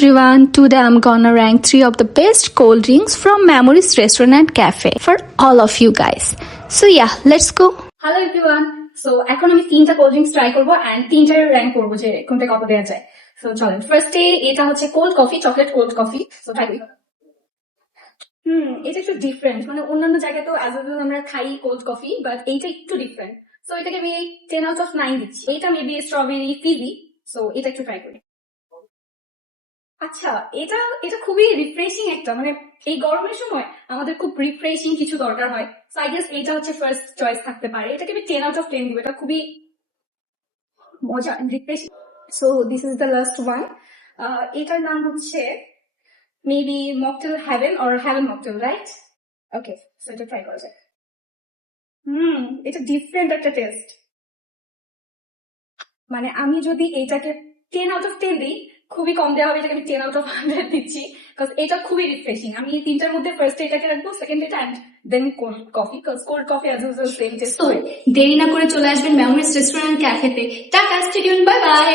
everyone, today I'm gonna rank 3 of the best cold drinks from Memories Restaurant and Cafe for all of you guys. So yeah, let's go. Hello everyone. So এখন আমি 3টা cold drinks try করবো and 3টার rank করবো যে কোনটা কত দেওয়া যায়। সো চলেন, ফার্স্টে এটা হচ্ছে cold coffee, chocolate cold coffee. So try করি। এটা একটু ডিফারেন্ট, মানে অন্যান্য জায়গায় তো অ্যাজ ইউজুয়াল আমরা খাই কোল্ড কফি, বাট এইটা একটু ডিফারেন্ট। সো এটাকে আমি 10 আউট অফ 9 দিচ্ছি। এটা মেবি স্ট্রবেরি ফিজি। সো এটা একটু ট্রাই করি। আচ্ছা, এটা এটা খুবই রিফ্রেশিং একটা, মানে এই গরমের সময় আমাদের খুব রিফ্রেশিং কিছু দরকার হয়। সো আই গেস এটা হচ্ছে ফার্স্ট চয়েস থাকতে পারে। এটাকে আমি 10 আউট অফ 10 দিব। এটা খুবই মজা, refreshing. So this is the last one. এটার নাম হচ্ছে maybe mocktail heaven or heaven mocktail, right? Okay, so এটা ট্রাই করা যায়। এটা ডিফারেন্ট একটা টেস্ট। মানে আমি যদি এটাকে 10 আউট অফ 10 দিই, খুবই কম দেওয়া হবে, এটাকে আমি 10 আউট অফ 100 দিচ্ছি, বিকজ এটা খুবই রিফ্রেশিং। আমি এই 3টার মধ্যে ফার্স্ট এটাকে রাখবো, সেকেন্ড এটা and then cold coffee, because cold coffee as usual same taste. দেরি না করে চলে আসবেন মেমোরিজ রেস্টুরেন্ট ক্যাফেতে। Tata, stadium, bye by.